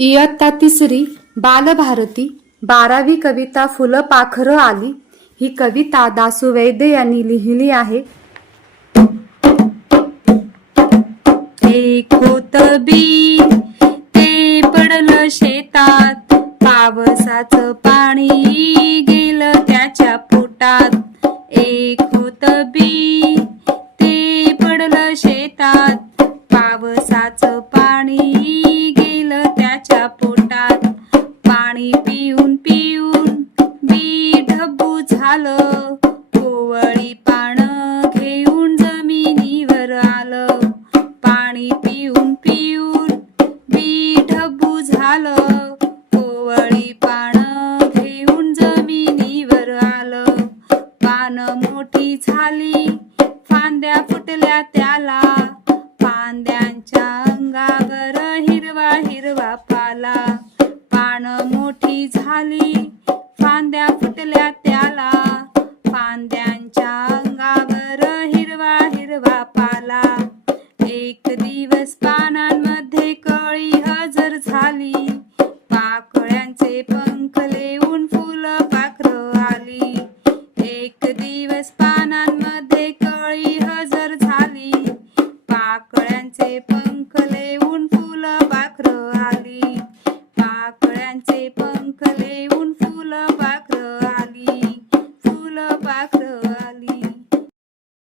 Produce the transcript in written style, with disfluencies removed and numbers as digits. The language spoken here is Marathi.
इयत्ता तिसरी बालभारती 12वी कविता फुलं पाखरं आली. ही कविता दासू वैद्य यांनी लिहिली आहे. एक होत बी ते पडलं शेतात, पावसाचं पाणी गेलं त्याच्या पोटात. एक होत बी ते पडलं शेतात, पावसाचं पाणी गेलं त्याच्या पोटात. पाणी पिऊन पिऊन बी ढब्बू झालं, कोवळी पानं घेऊन जमिनीवर आलं. पाणी पिऊन पिऊन बी ढब्बू झालं, कोवळी पानं घेऊन जमिनीवर आलं. पानं मोठी झाली, फांद्या फुटल्या त्याला, फांद्यांच्या अंगावर हिरवा हिरवा पाला. पानं मोठी झाली, फांद्या फुटल्या त्याला, फांद्यांच्या अंगावर हिरवा हिरवा पाला. एक